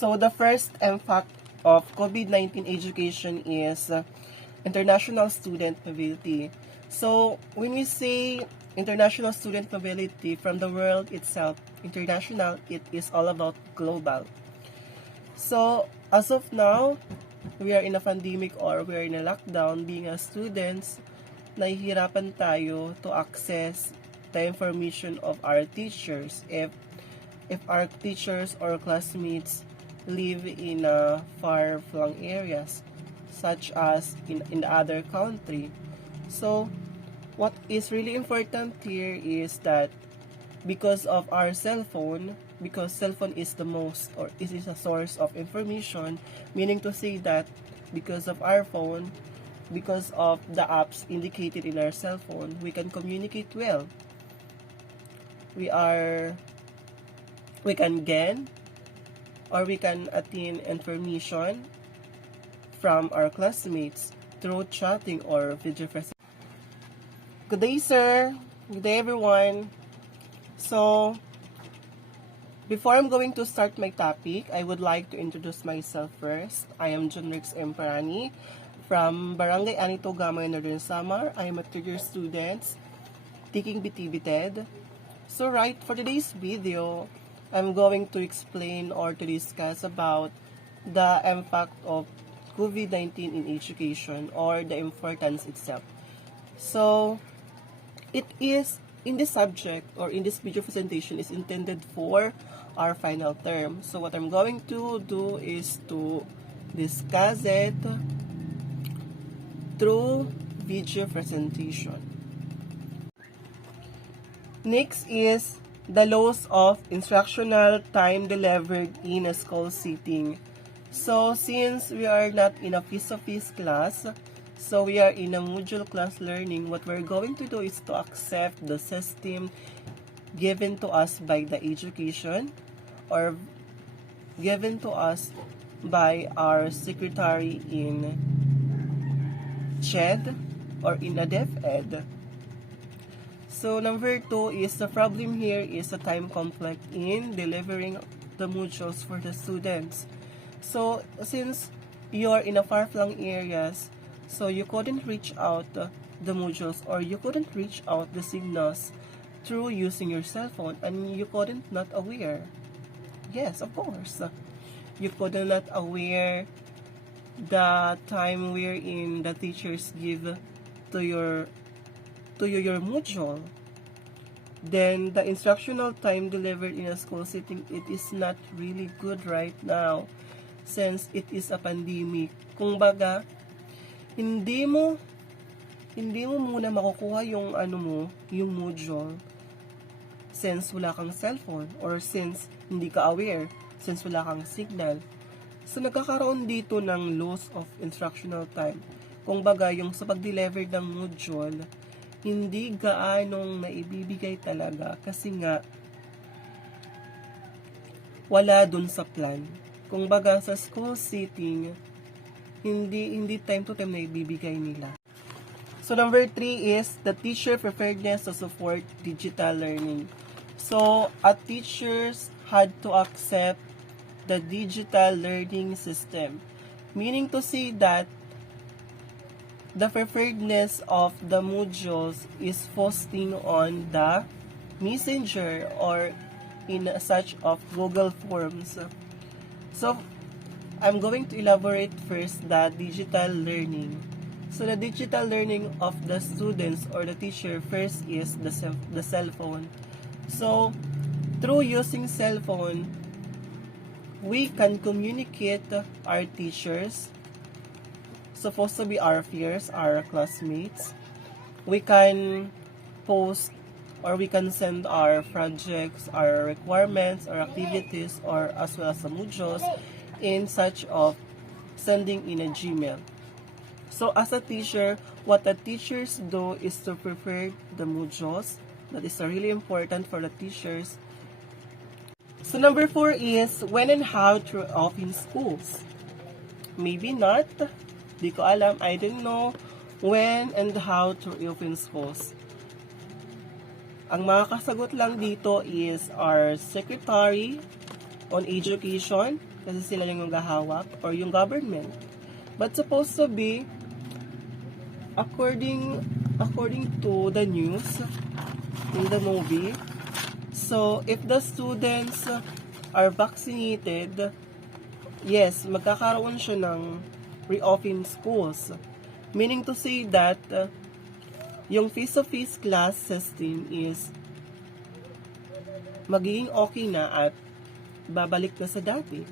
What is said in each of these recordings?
So the first impact of COVID-19 education is international student mobility. So when we say international student mobility from the world itself, international, it is all about global. So as of now, we are in a pandemic or we are in a lockdown. Being as students, nahihirapan tayo to access the information of our teachers if our teachers or classmates live in far-flung areas such as in other country. So what is really important here is that because of our cell phone, because cell phone is the most or it is a source of information, meaning to say that because of our phone, because of the apps indicated in our cell phone, we can communicate well. We can gain or we can attain information from our classmates through chatting or video presentation. Good day, sir. Good day, everyone. So, before I'm going to start my topic, I would like to introduce myself first. I am John Rix Emperani from Barangay Anito Gamay, Northern Samar. I am a third-year student taking BTB-TED. So right, for today's video, I'm going to explain or to discuss about the impact of COVID-19 in education or the importance itself. So, it is in this subject or in this video presentation is intended for our final term. So what I'm going to do is to discuss it through video presentation. Next is the loss of instructional time delivered in a school setting. So since we are not in a face-to-face class, so we are in a module class learning, what we're going to do is to accept the system given to us by the education or given to us by our secretary in CHED or in a DepEd. So number 2 is the problem here is the time conflict in delivering the modules for the students. So since you are in a far-flung areas, so you couldn't reach out the modules or you couldn't reach out the signals through using your cell phone and you couldn't not aware. Yes, of course. You couldn't not aware the time wherein the teachers give to your module. Then the instructional time delivered in a school setting, it is not really good right now since it is a pandemic. Kung baga, hindi mo muna makukuha yung yung module since wala kang cellphone or since hindi ka aware, since wala kang signal. So nagkakaroon dito ng loss of instructional time. Kung baga, yung sa pag-deliver ng module, hindi gaanong naibibigay talaga kasi nga wala dun sa plan. Kung baga sa school setting, hindi time to time naibibigay nila. So number 3 is the teacher preparedness to support digital learning. So teachers had to accept the digital learning system, meaning to say that the preparedness of the modules is posting on the messenger or in such of Google Forms. So I'm going to elaborate first the digital learning. So the digital learning of the students or the teacher first is the cell phone. So through using cell phone, we can communicate our teachers, supposed to be our peers, our classmates. We can post or we can send our projects, our requirements, our activities, or as well as the modules in such of sending in a Gmail. So as a teacher, what the teachers do is to prepare the modules. That is really important for the teachers. So number 4 is when and how to open schools. Maybe not. Di ko alam. I don't know when and how to open schools. Ang makakasagot lang dito is our Secretary on Education kasi sila yung gahawak or yung government. But supposed to be, according to the news in the movie, so if the students are vaccinated, yes, magkakaroon siya ng reopen schools. Meaning to say that yung face-to-face class system is magiging okay na at babalik na sa dati.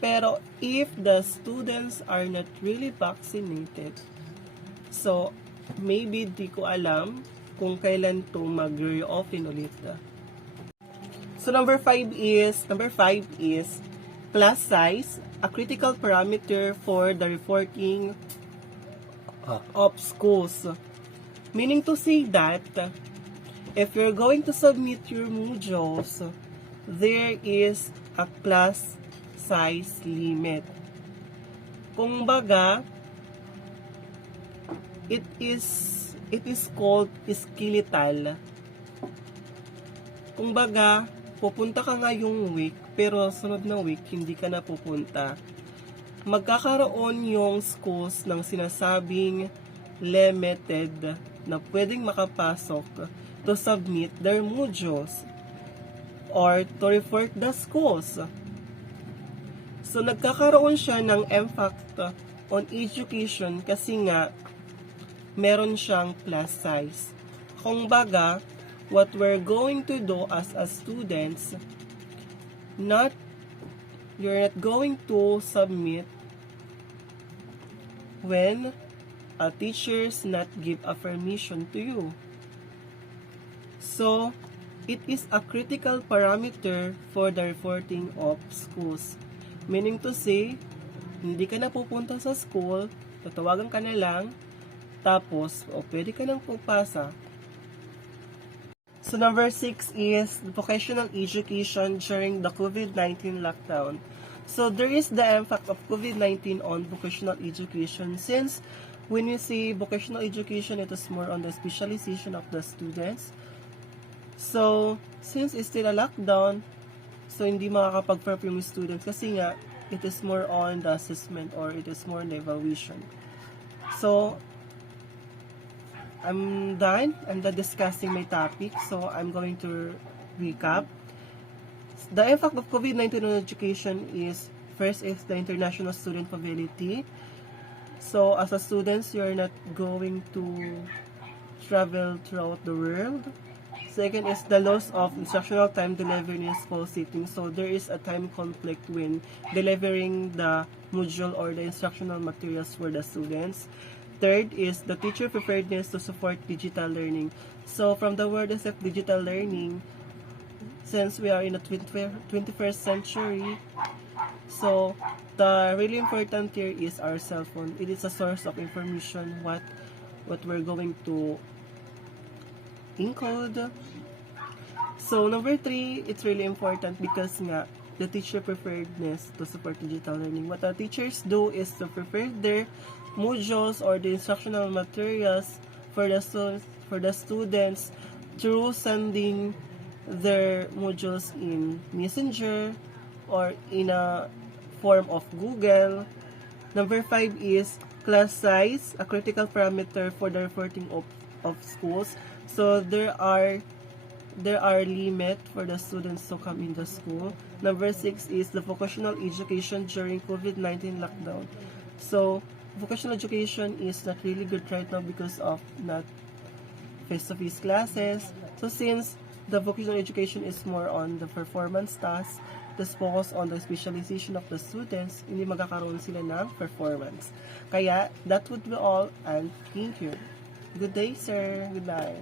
Pero if the students are not really vaccinated, so maybe di ko alam kung kailan to mag-reopen ulit. So number 5 is class size, a critical parameter for the reporting of schools. Meaning to say that if you're going to submit your modules, there is a class size limit. Kung baga, it is called skeletal. Kung baga, pupunta ka ngayong week, pero sunod na week, hindi ka na pupunta. Magkakaroon yung schools ng sinasabing limited na pwedeng makapasok to submit their modules or to report the schools. So, nagkakaroon siya ng impact on education kasi nga meron siyang class size. Kung baga, what we're going to do as a students, you're not going to submit when a teachers not give a permission to you. So, it is a critical parameter for the reporting of schools. Meaning to say, hindi ka na pupunta sa school, tatawagan ka na lang, tapos, pwede ka nang pupasa. So, number 6 is vocational education during the COVID-19 lockdown. So, there is the impact of COVID-19 on vocational education. Since, when you say vocational education, it is more on the specialization of the students. So, since it's still a lockdown, so hindi makakapag-prep yung students kasi nga, it is more on the assessment or it is more on the evaluation. So, I'm done discussing my topic, so I'm going to recap. The impact of COVID-19 on education is, first is the international student mobility. So, as a students, you're not going to travel throughout the world. Second is the loss of instructional time delivered in school setting. So, there is a time conflict when delivering the module or the instructional materials for the students. Third is the teacher preparedness to support digital learning. So, from the word of digital learning, since we are in the 21st century, so the really important here is our cell phone. It is a source of information, what we're going to encode. So, number 3, it's really important because nga, the teacher preparedness to support digital learning. What the teachers do is to prepare their modules or the instructional materials for the students through sending their modules in Messenger or in a form of Google. Number 5 is class size, a critical parameter for the reporting of schools. So there are limit for the students to come in the school. Number 6 is the vocational education during COVID-19 lockdown. So vocational education is not really good right now because of not face-to-face classes. So since the vocational education is more on the performance tasks, just focus on the specialization of the students, hindi magkakaroon sila ng performance. Kaya that would be all, and thank you. Good day, sir. Goodbye.